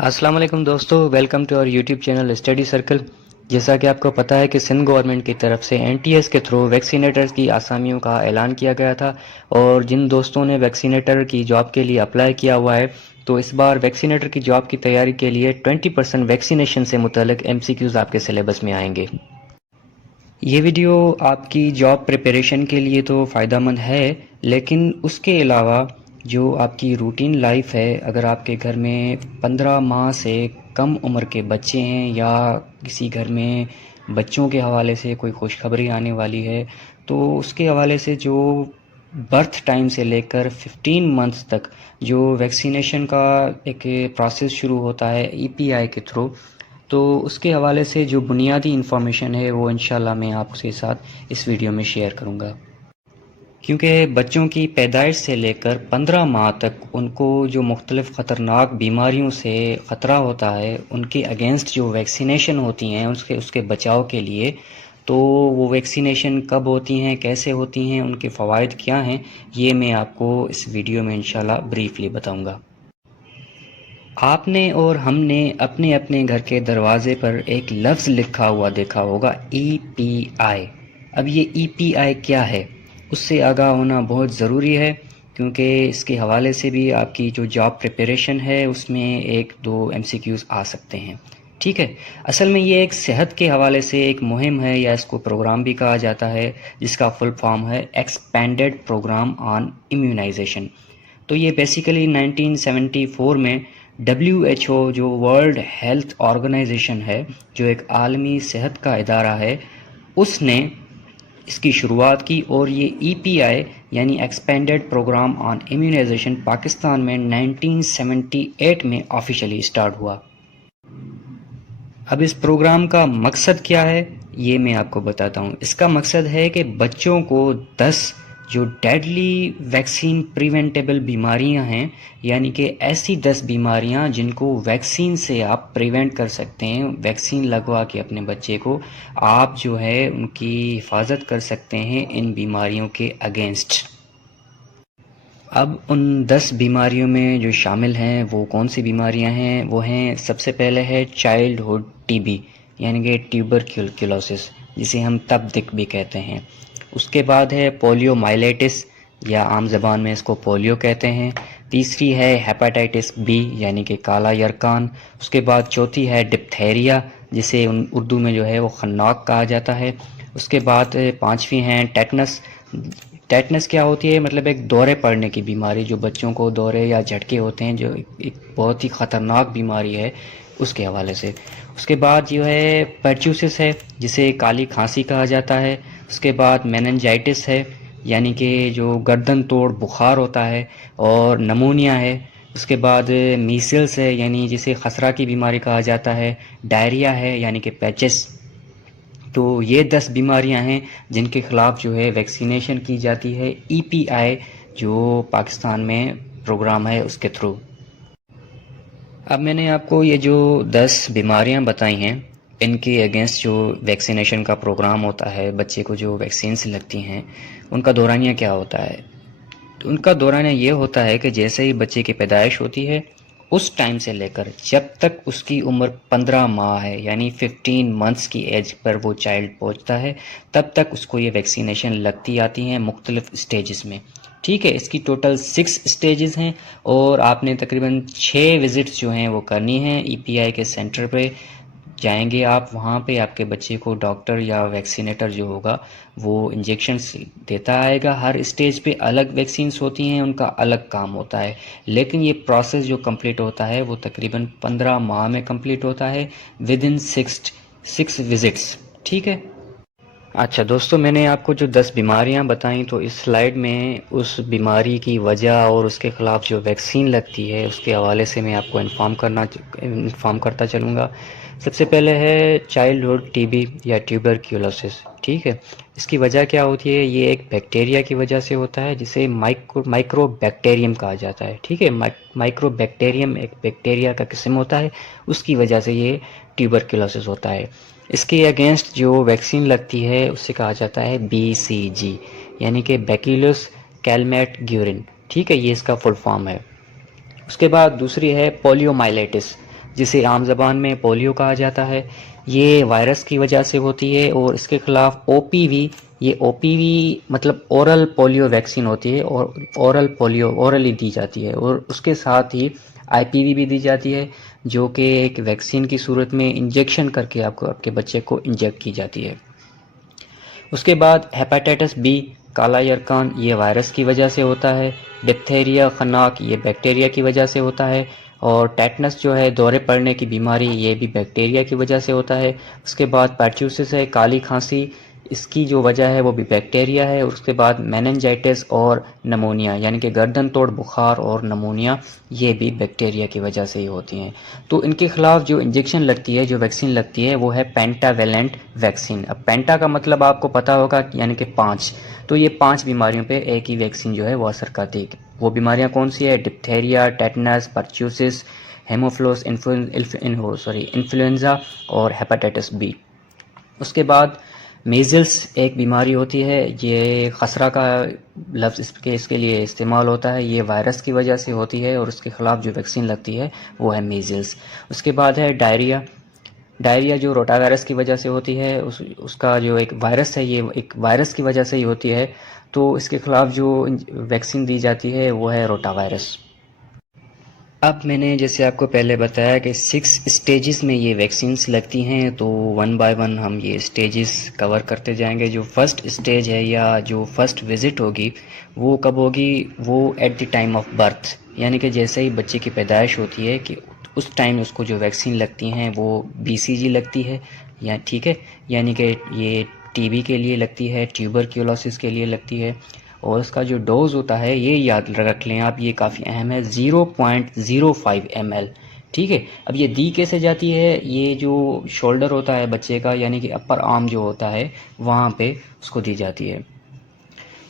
अस्सलाम वालेकुम दोस्तों, welcome to our YouTube channel study circle. जैसा कि आपको पता है कि सिंध गवर्नमेंट की तरफ से एनटीएस के थ्रू वैक्सीनेटर्स की आसामियों का ऐलान किया गया था और जिन दोस्तों ने वैक्सीनेटर की जॉब के लिए अप्लाई किया हुआ है तो इस बार वैक्सीनेटर की जॉब की तैयारी के लिए 20% वैक्सीनेशन से मुतल्लिक एमसीक्यूज़ आपके सिलेबस में आएंगे। ये वीडियो आपकी जॉब प्रिपरेशन के लिए तो फ़ायदेमंद है, लेकिन उसके अलावा जो आपकी रूटीन लाइफ है, अगर आपके घर में 15 माह से कम उम्र के बच्चे हैं या किसी घर में बच्चों के हवाले से कोई खुशखबरी आने वाली है, तो उसके हवाले से जो बर्थ टाइम से लेकर 15 मंथ्स तक जो वैक्सीनेशन का एक प्रोसेस शुरू होता है ईपीआई के थ्रू, तो उसके हवाले से जो बुनियादी इन्फॉर्मेशन है वो इंशाल्लाह मैं आपके साथ इस वीडियो में शेयर करूँगा। क्योंकि बच्चों की पैदाइश से लेकर 15 माह तक उनको जो मुख्तलिफ़ ख़तरनाक बीमारियों से ख़तरा होता है, उनके अगेंस्ट जो वैक्सीनेशन होती हैं उसके उसके बचाव के लिए, तो वो वैक्सीनेशन कब होती हैं, कैसे होती हैं, उनके फ़वाइद क्या हैं, ये मैं आपको इस वीडियो में इंशाल्लाह ब्रीफली बताऊँगा। आपने और हमने अपने अपने घर के दरवाज़े पर एक लफ्ज़ लिखा हुआ देखा होगा, ईपीआई। अब ये ईपीआई क्या है, उससे आगाह होना बहुत ज़रूरी है, क्योंकि इसके हवाले से भी आपकी जो जॉब प्रिपरेशन है उसमें एक दो एमसीक्यूज़ आ सकते हैं। ठीक है, असल में ये एक सेहत के हवाले से एक मुहिम है, या इसको प्रोग्राम भी कहा जाता है, जिसका फुल फॉर्म है एक्सपेंडेड प्रोग्राम ऑन इम्यूनाइजेशन। तो ये बेसिकली 1974 में WHO जो वर्ल्ड हेल्थ ऑर्गेनाइजेशन है, जो एक आलमी सेहत का इदारा है, उसने इसकी शुरुआत की और ये ईपीआई यानी expanded programme on immunisation Pakistan में 1978 में ऑफिशियली स्टार्ट हुआ। अब इस प्रोग्राम का मकसद क्या है, ये मैं आपको बताता हूँ। इसका मकसद है कि बच्चों को 10 जो डेडली वैक्सीन प्रिवेंटेबल बीमारियां हैं, यानी कि ऐसी 10 बीमारियां जिनको वैक्सीन से आप प्रिवेंट कर सकते हैं, वैक्सीन लगवा के अपने बच्चे को आप जो है उनकी हिफाजत कर सकते हैं इन बीमारियों के अगेंस्ट। अब उन 10 बीमारियों में जो शामिल हैं वो कौन सी बीमारियां हैं, वो हैं, सबसे पहले है चाइल्डहुड टीबी यानी कि ट्यूबरक्लोसिस, जिसे हम तप दिक भी कहते हैं। उसके बाद है पोलियोमाइलिटिस, या आम ज़बान में इसको पोलियो कहते हैं। तीसरी है हेपेटाइटिस बी यानी कि काला यरकान। उसके बाद चौथी है डिप्थेरिया, जिसे उर्दू में जो है वो खन्नाक कहा जाता है। उसके बाद पांचवी हैं टेटनस। टेटनस क्या होती है, मतलब एक दौरे पड़ने की बीमारी, जो बच्चों को दौरे या झटके होते हैं, जो एक बहुत ही ख़तरनाक बीमारी है, उसके हवाले से। उसके बाद जो है परच्यूसिस है, जिसे काली खांसी कहा जाता है। उसके बाद मेनिंजाइटिस है, यानी कि जो गर्दन तोड़ बुखार होता है, और नमूनिया है। उसके बाद मीसल्स है, यानी जिसे खसरा की बीमारी कहा जाता है। डायरिया है, यानी कि पैचिस। तो ये 10 बीमारियां हैं जिनके ख़िलाफ़ जो है वैक्सीनेशन की जाती है ईपीआई जो पाकिस्तान में प्रोग्राम है उसके थ्रू। अब मैंने आपको ये जो 10 बीमारियां बताई हैं, इनके अगेंस्ट जो वैक्सीनेशन का प्रोग्राम होता है, बच्चे को जो वैक्सीन से लगती हैं, उनका दौरानिया क्या होता है। तो उनका दौरानिया ये होता है कि जैसे ही बच्चे की पैदाइश होती है, उस टाइम से लेकर जब तक उसकी उम्र 15 माह है, यानी 15 मंथ्स की एज पर वो चाइल्ड पहुंचता है, तब तक उसको ये वैक्सीनेशन लगती आती हैं मुख्तलिफ स्टेजेस में। ठीक है, इसकी टोटल 6 स्टेजेस हैं और आपने तकरीबन 6 विज़िट्स जो हैं वो करनी हैं। ईपीआई के सेंटर पे जाएंगे आप, वहाँ पे आपके बच्चे को डॉक्टर या वैक्सीनेटर जो होगा वो इंजेक्शन्स देता आएगा। हर स्टेज पे अलग वैक्सीन्स होती हैं, उनका अलग काम होता है, लेकिन ये प्रोसेस जो कंप्लीट होता है वो तकरीबन 15 माह में कंप्लीट होता है, विद इन 6 विज़िट्स। ठीक है। अच्छा दोस्तों, मैंने आपको जो 10 बीमारियां बताई, तो इस स्लाइड में उस बीमारी की वजह और उसके ख़िलाफ़ जो वैक्सीन लगती है उसके हवाले से मैं आपको इन्फॉर्म करता चलूँगा। सबसे पहले है चाइल्डहुड टीबी या ट्यूबरक्लोसिस। ठीक है, इसकी वजह क्या होती है, ये एक बैक्टीरिया की वजह से होता है, जिसे माइक्रोबैक्टीरियम कहा जाता है। ठीक है, माइक्रोबैक्टीरियम एक बैक्टीरिया का किस्म होता है, उसकी वजह से ये ट्यूबरक्लोसिस होता है। इसके अगेंस्ट जो वैक्सीन लगती है उससे कहा जाता है BCG, यानी कि बैक्टीरियस कैलमेट ग्यूरिन। ठीक है, ये इसका फुल फॉर्म है। उसके बाद दूसरी है पोलियोमाइलिटिस। जिसे आम ज़बान में पोलियो कहा जाता है। ये वायरस की वजह से होती है और इसके ख़िलाफ़ ओपीवी, ये ओपीवी मतलब ओरल पोलियो वैक्सीन होती है और ओरल पोलियो ओरली दी जाती है, और उसके साथ ही आईपीवी भी दी जाती है, जो कि एक वैक्सीन की सूरत में इंजेक्शन करके आपको आपके बच्चे को इंजेक्ट की जाती है। उसके बाद हेपेटाइटिस बी काला यरकान, ये वायरस की वजह से होता है। डिप्थेरिया खन्नाक, ये बैक्टीरिया की वजह से होता है। और टेटनस जो है दौरे पड़ने की बीमारी, ये भी बैक्टीरिया की वजह से होता है। उसके बाद परट्यूसिस है काली खांसी, इसकी जो वजह है वो भी बैक्टीरिया है। और उसके बाद मेनिंजाइटिस और नमोनिया यानी कि गर्दन तोड़ बुखार और नमोनिया, ये भी बैक्टीरिया की वजह से ही होती हैं। तो इनके खिलाफ जो इंजेक्शन लगती है, जो वैक्सीन लगती है, वो है पेंटावेलेंट वैक्सीन। अब पेंटा का मतलब आपको पता होगा यानी कि 5, तो ये 5 बीमारियों पे एक ही वैक्सीन जो है वो असर करती है। वो बीमारियां कौन सी है? डिप्थेरिया, टेटनस, परट्यूसिस, हेमोफ्लोस इन्फ्लुएंजा और हेपेटाइटिस बी। उसके बाद मीज़ल्स एक बीमारी होती है, ये खसरा का लफ्ज़ इसके लिए इस्तेमाल होता है। ये वायरस की वजह से होती है और उसके ख़िलाफ़ जो वैक्सीन लगती है वो है मीज़ल्स। उसके बाद है डायरिया। डायरिया जो रोटा वायरस की वजह से होती है, उसका जो एक वायरस है, ये एक वायरस की वजह से ही होती है। तो इसके ख़िलाफ़ जो वैक्सीन दी जाती है वो है रोटा वायरस। अब मैंने जैसे आपको पहले बताया कि 6 स्टेजेस में ये वैक्सीन्स लगती हैं, तो वन बाय वन हम ये स्टेजेस कवर करते जाएंगे। जो फर्स्ट स्टेज है या जो फर्स्ट विज़िट होगी वो कब होगी? वो at the time of birth, यानी कि जैसे ही बच्चे की पैदाइश होती है कि उस टाइम उसको जो वैक्सीन लगती हैं वो बीसीजी लगती है, या ठीक है, यानी कि ये टीबी के लिए लगती है, ट्यूबरक्लोसिस के लिए लगती है। और इसका जो डोज होता है ये याद रख लें आप, ये काफ़ी अहम है, 0.05 ml। ठीक है। अब ये दी कैसे जाती है? ये जो शोल्डर होता है बच्चे का, यानी कि अपर आर्म जो होता है, वहाँ पे उसको दी जाती है।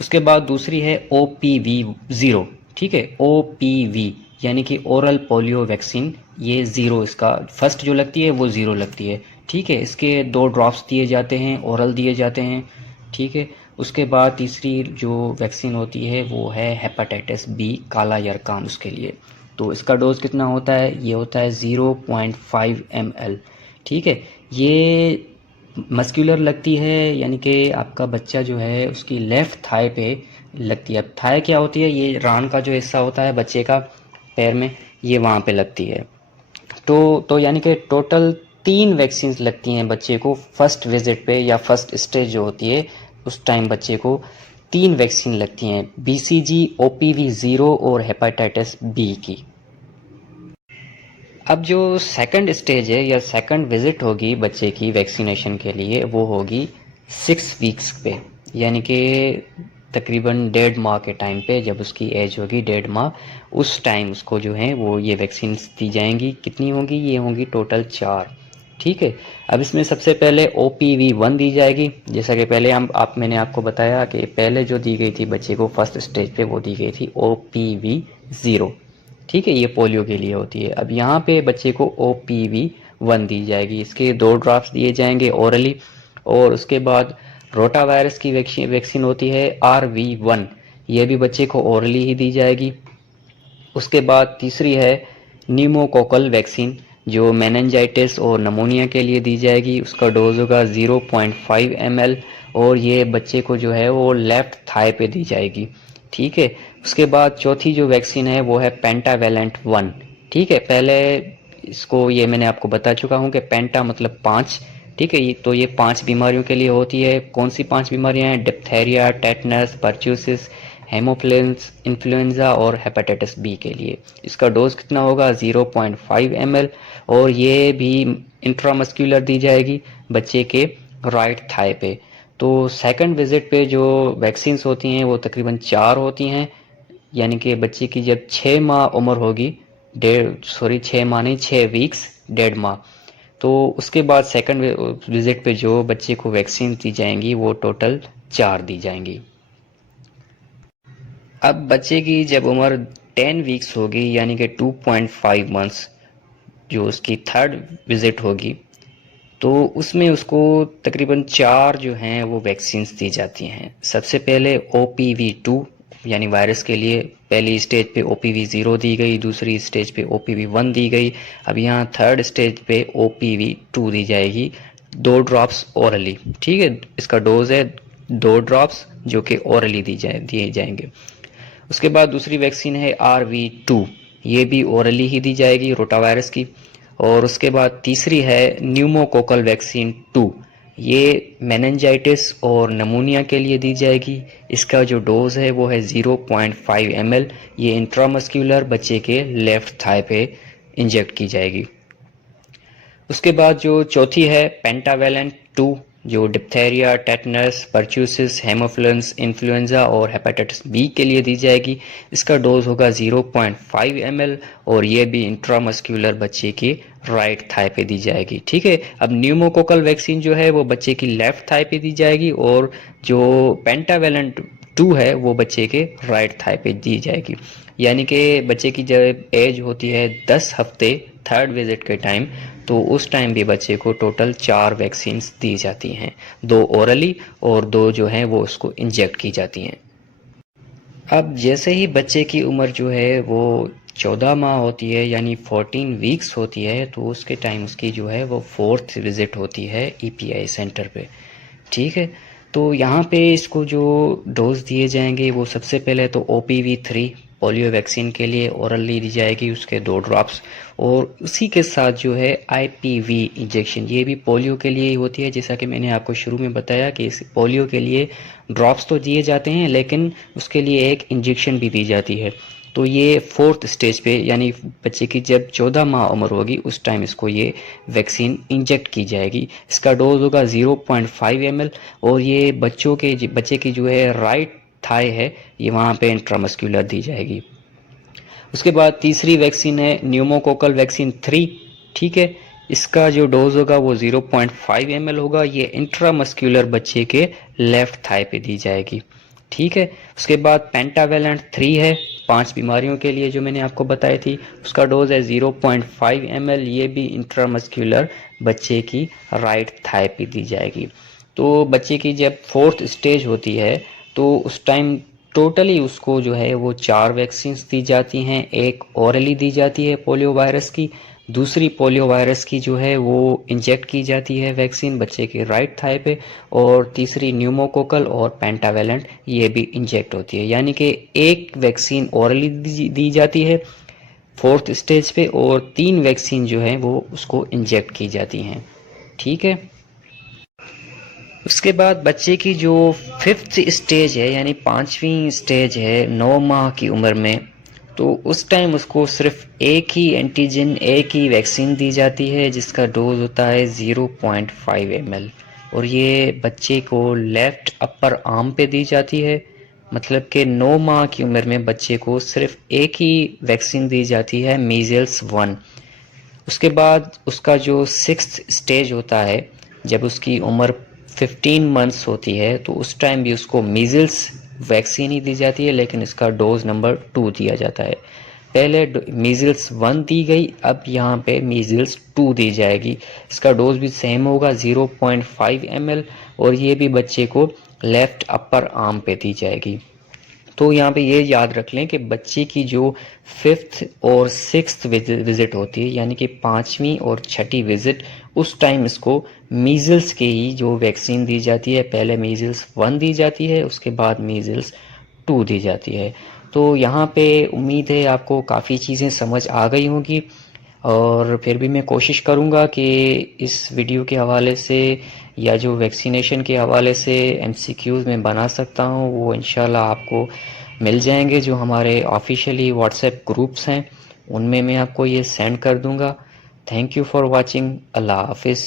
उसके बाद दूसरी है OPV 0। ठीक है, OPV यानी कि ओरल पोलियो वैक्सीन, ये 0 इसका फर्स्ट जो लगती है वो 0 लगती है। ठीक है, इसके 2 ड्रॉप्स दिए जाते हैं, ओरल दिए जाते हैं। ठीक है। उसके बाद तीसरी जो वैक्सीन होती है वो है हेपेटाइटिस बी काला यरकान, उसके लिए। तो इसका डोज कितना होता है? ये होता है 0.5 ml। ठीक है। ये मस्कुलर लगती है, यानी कि आपका बच्चा जो है उसकी लेफ़्ट थाई पे लगती है। अब थाई क्या होती है? ये रान का जो हिस्सा होता है बच्चे का पैर में, ये वहाँ पे लगती है। तो यानी कि टोटल 3 वैक्सीन लगती हैं बच्चे को फर्स्ट विजिट पे, या फर्स्ट स्टेज जो होती है उस टाइम बच्चे को 3 वैक्सीन लगती हैं, BCG, OPV 0 और हेपेटाइटिस बी की। अब जो सेकंड स्टेज है या सेकंड विजिट होगी बच्चे की वैक्सीनेशन के लिए, वो होगी 6 वीक्स पे, यानी कि तकरीबन 1.5 माह के टाइम पे, जब उसकी एज होगी 1.5 माह, उस टाइम उसको जो है वो ये वैक्सीन दी जाएंगी। कितनी होंगी? ये होंगी टोटल 4। ठीक है। अब इसमें सबसे पहले OPV 1 दी जाएगी। जैसा कि पहले मैंने आपको बताया कि पहले जो दी गई थी बच्चे को फर्स्ट स्टेज पे, वो दी गई थी OPV 0। ठीक है, ये पोलियो के लिए होती है। अब यहाँ पे बच्चे को OPV 1 दी जाएगी। इसके 2 ड्रॉप्स दिए जाएंगे ओरली। और उसके बाद रोटा वायरस की वैक्सीन होती है RV 1, ये भी बच्चे को ओरली ही दी जाएगी। उसके बाद तीसरी है न्यूमोकोकल वैक्सीन, जो मेनिंजाइटिस और नमोनिया के लिए दी जाएगी। उसका डोज होगा 0.5 ml, और ये बच्चे को जो है वो लेफ़्ट थाई पे दी जाएगी। ठीक है। उसके बाद चौथी जो वैक्सीन है वो है पेंटावेलेंट 1। ठीक है, पहले इसको ये मैंने आपको बता चुका हूँ कि पेंटा मतलब 5। ठीक है, तो ये 5 बीमारियों के लिए होती है। कौन सी 5 बीमारियां हैं? डिप्थेरिया, टेटनस, परट्यूसिस, हेमोफ्लेंस इन्फ्लुएंजा और हेपेटाइटिस बी के लिए। इसका डोज कितना होगा? 0.5 ml, और ये भी इंट्रामस्कुलर दी जाएगी बच्चे के राइट थाई पे। तो सेकंड विजिट पे जो वैक्सीन्स होती हैं वो तकरीबन 4 होती हैं, यानी कि बच्चे की जब 6 माह उम्र होगी, 6 माह नहीं, 6 वीक्स, 1.5 माह, तो उसके बाद सेकंड विजिट पे जो बच्चे को वैक्सीन दी जाएंगी वो टोटल 4 दी जाएंगी। अब बच्चे की जब उम्र 10 वीक्स होगी, यानी कि 2.5 मंथ्स, जो उसकी थर्ड विजिट होगी, तो उसमें उसको तकरीबन 4 जो हैं वो वैक्सीन्स दी जाती हैं। सबसे पहले OPV 2, यानी वायरस के लिए पहली स्टेज पे OPV 0 दी गई, दूसरी स्टेज पे OPV 1 दी गई, अब यहाँ थर्ड स्टेज पे OPV 2 दी जाएगी, 2 ड्रॉप्स ओरली। ठीक है, इसका डोज है 2 ड्रॉप्स जो कि ओरली दिए जाएंगे। उसके बाद दूसरी वैक्सीन है RV2, ये भी ओरली ही दी जाएगी रोटावायरस की। और उसके बाद तीसरी है न्यूमोकोकल वैक्सीन 2, ये मेनिंजाइटिस और नमूनिया के लिए दी जाएगी। इसका जो डोज है वो है 0.5 ml, ये इंट्रामस्क्यूलर बच्चे के लेफ्ट थाई पे इंजेक्ट की जाएगी। उसके बाद जो चौथी है पेंटावेलेंट 2, जो डिप्थेरिया, टेटनस, परच्यूसिस, हेमोफिलस, इन्फ्लुएंजा और हेपेटाइटिस बी के लिए दी जाएगी। इसका डोज होगा 0.5 ml और ये भी इंट्रामस्क्यूलर बच्चे की राइट थाई पे दी जाएगी। ठीक है, अब न्यूमोकोकल वैक्सीन जो है वो बच्चे की लेफ्ट थाई पे दी जाएगी और जो पेंटावेलेंट 2 है वो बच्चे के राइट थाई पे दी जाएगी। यानी कि बच्चे की जब एज होती है 10 हफ्ते थर्ड विजिट के टाइम, तो उस टाइम भी बच्चे को टोटल 4 वैक्सीन दी जाती हैं, 2 ओरली और 2 जो हैं वो उसको इंजेक्ट की जाती हैं। अब जैसे ही बच्चे की उम्र जो है वो 14 माह होती है यानी 14 वीक्स होती है, तो उसके टाइम उसकी जो है वो 4th विजिट होती है EPI सेंटर पे। ठीक है, तो यहाँ पे इसको जो डोज दिए जाएंगे वो सबसे पहले तो OPV 3 पोलियो वैक्सीन के लिए ओरली दी जाएगी, उसके 2 ड्रॉप्स, और उसी के साथ जो है IPV इंजेक्शन, ये भी पोलियो के लिए ही होती है। जैसा कि मैंने आपको शुरू में बताया कि इस पोलियो के लिए ड्रॉप्स तो दिए जाते हैं लेकिन उसके लिए एक इंजेक्शन भी दी जाती है। तो ये 4th स्टेज पे यानी बच्चे की जब 14 माह उम्र होगी उस टाइम इसको ये वैक्सीन इंजेक्ट की जाएगी। इसका डोज होगा 0.5 ml और ये बच्चे की जो है राइट थाई है, ये वहाँ पे इंट्रामस्क्यूलर दी जाएगी। उसके बाद तीसरी वैक्सीन है न्यूमोकोकल वैक्सीन 3। ठीक है, इसका जो डोज होगा वो 0.5 ml होगा, ये इंट्रामस्क्यूलर बच्चे के लेफ्ट थाई पे दी जाएगी। ठीक है, उसके बाद पेंटावेलेंट 3 है 5 बीमारियों के लिए जो मैंने आपको बताई थी, उसका डोज है 0.5 ml, ये भी इंट्रामस्क्यूलर बच्चे की राइट थाई पे दी जाएगी। तो बच्चे की जब 4th स्टेज होती है तो उस टाइम टोटली उसको जो है वो 4 वैक्सीन दी जाती हैं, एक ओरली दी जाती है पोलियो वायरस की, दूसरी पोलियो वायरस की जो है वो इंजेक्ट की जाती है वैक्सीन बच्चे के राइट थाई पे, और तीसरी न्यूमोकोकल और पेंटावेलेंट ये भी इंजेक्ट होती है। यानी कि एक वैक्सीन ओरली दी जाती है 4th स्टेज पे और 3 वैक्सीन जो है वो उसको इंजेक्ट की जाती हैं। ठीक है, उसके बाद बच्चे की जो 5th स्टेज है यानी 5वीं स्टेज है 9 माह की उम्र में, तो उस टाइम उसको सिर्फ एक ही एंटीजन, एक ही वैक्सीन दी जाती है जिसका डोज होता है 0.5 ml और ये बच्चे को लेफ्ट अपर आर्म पे दी जाती है। मतलब कि 9 माह की उम्र में बच्चे को सिर्फ एक ही वैक्सीन दी जाती है, मीजल्स 1। उसके बाद उसका जो 6th स्टेज होता है जब उसकी उम्र 15 मंथ्स होती है, तो उस टाइम भी उसको मीजल्स वैक्सीन ही दी जाती है लेकिन इसका डोज नंबर 2 दिया जाता है। पहले मीजल्स 1 दी गई, अब यहाँ पे मीजल्स 2 दी जाएगी। इसका डोज भी सेम होगा 0.5 ml और ये भी बच्चे को लेफ्ट अपर आर्म पे दी जाएगी। तो यहाँ पे ये याद रख लें कि बच्चे की जो 5th और 6th विजिट होती है यानी कि 5वीं और 6ठी विजिट, उस टाइम इसको मीजल्स के ही जो वैक्सीन दी जाती है, पहले मीजल्स 1 दी जाती है उसके बाद मीजल्स 2 दी जाती है। तो यहाँ पे उम्मीद है आपको काफ़ी चीज़ें समझ आ गई होंगी और फिर भी मैं कोशिश करूँगा कि इस वीडियो के हवाले से या जो वैक्सीनेशन के हवाले से MCQs में बना सकता हूँ वो इंशाल्लाह आपको मिल जाएंगे। जो हमारे ऑफिशियली व्हाट्सएप ग्रुप्स हैं उनमें मैं आपको ये सेंड कर दूँगा। Thank you for watching. अल्लाह हाफिज़।